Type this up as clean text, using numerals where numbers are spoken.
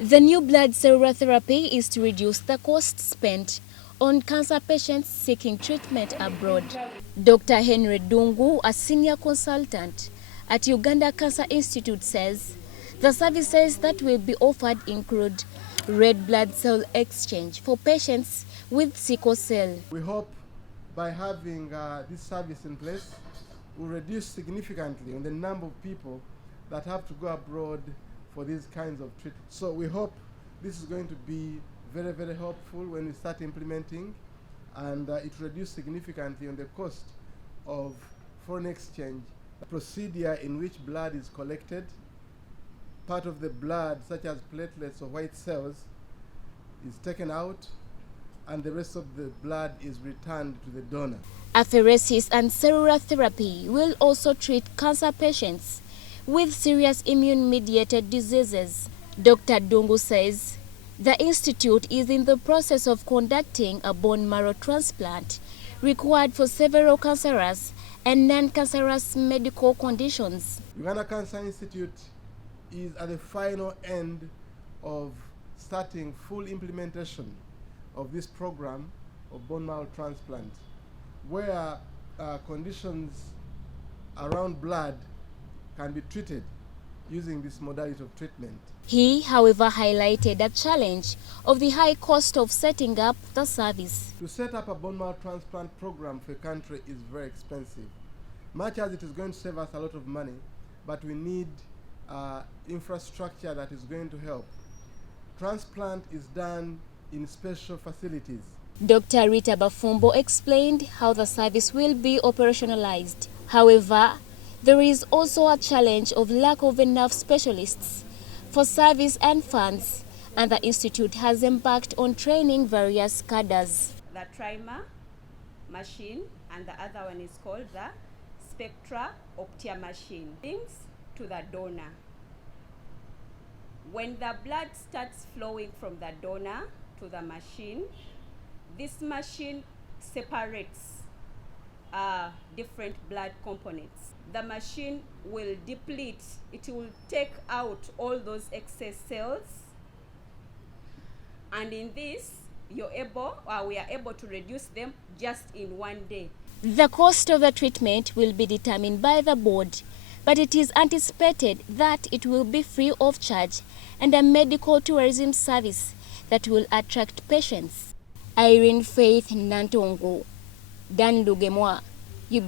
The new blood cellular therapy is to reduce the cost spent on cancer patients seeking treatment abroad. Dr. Henry Dungu, a senior consultant at Uganda Cancer Institute, says the services that will be offered include red blood cell exchange for patients with sickle cell. We hope by having this service in place will reduce significantly on the number of people that have to go abroad for these kinds of treatments. So we hope this is going to be very, very helpful when we start implementing, and it reduces significantly on the cost of foreign exchange. The procedure in which blood is collected, part of the blood, such as platelets or white cells, is taken out, and the rest of the blood is returned to the donor. Apheresis and cellular therapy will also treat cancer patients with serious immune-mediated diseases. Dr. Dungu says the institute is in the process of conducting a bone marrow transplant required for several cancerous and non-cancerous medical conditions. Uganda Cancer Institute is at the final end of starting full implementation of this program of bone marrow transplant, where conditions around blood can be treated using this modality of treatment. He, however, highlighted the challenge of the high cost of setting up the service. To set up a bone marrow transplant program for a country is very expensive. Much as it is going to save us a lot of money, but we need infrastructure that is going to help. Transplant is done in special facilities. Dr. Rita Bafumbo explained how the service will be operationalized. However, there is also a challenge of lack of enough specialists for service and funds, and the institute has embarked on training various cadres. The trimer machine, and the other one is called the spectra optia machine, links to the donor. When the blood starts flowing from the donor to the machine, this machine separates different blood components. The machine will deplete, it will take out all those excess cells, and in this we are able to reduce them just in one day. The cost of the treatment will be determined by the board, but it is anticipated that it will be free of charge and a medical tourism service that will attract patients. Irene Faith Nantongo, Dan Lugemwa.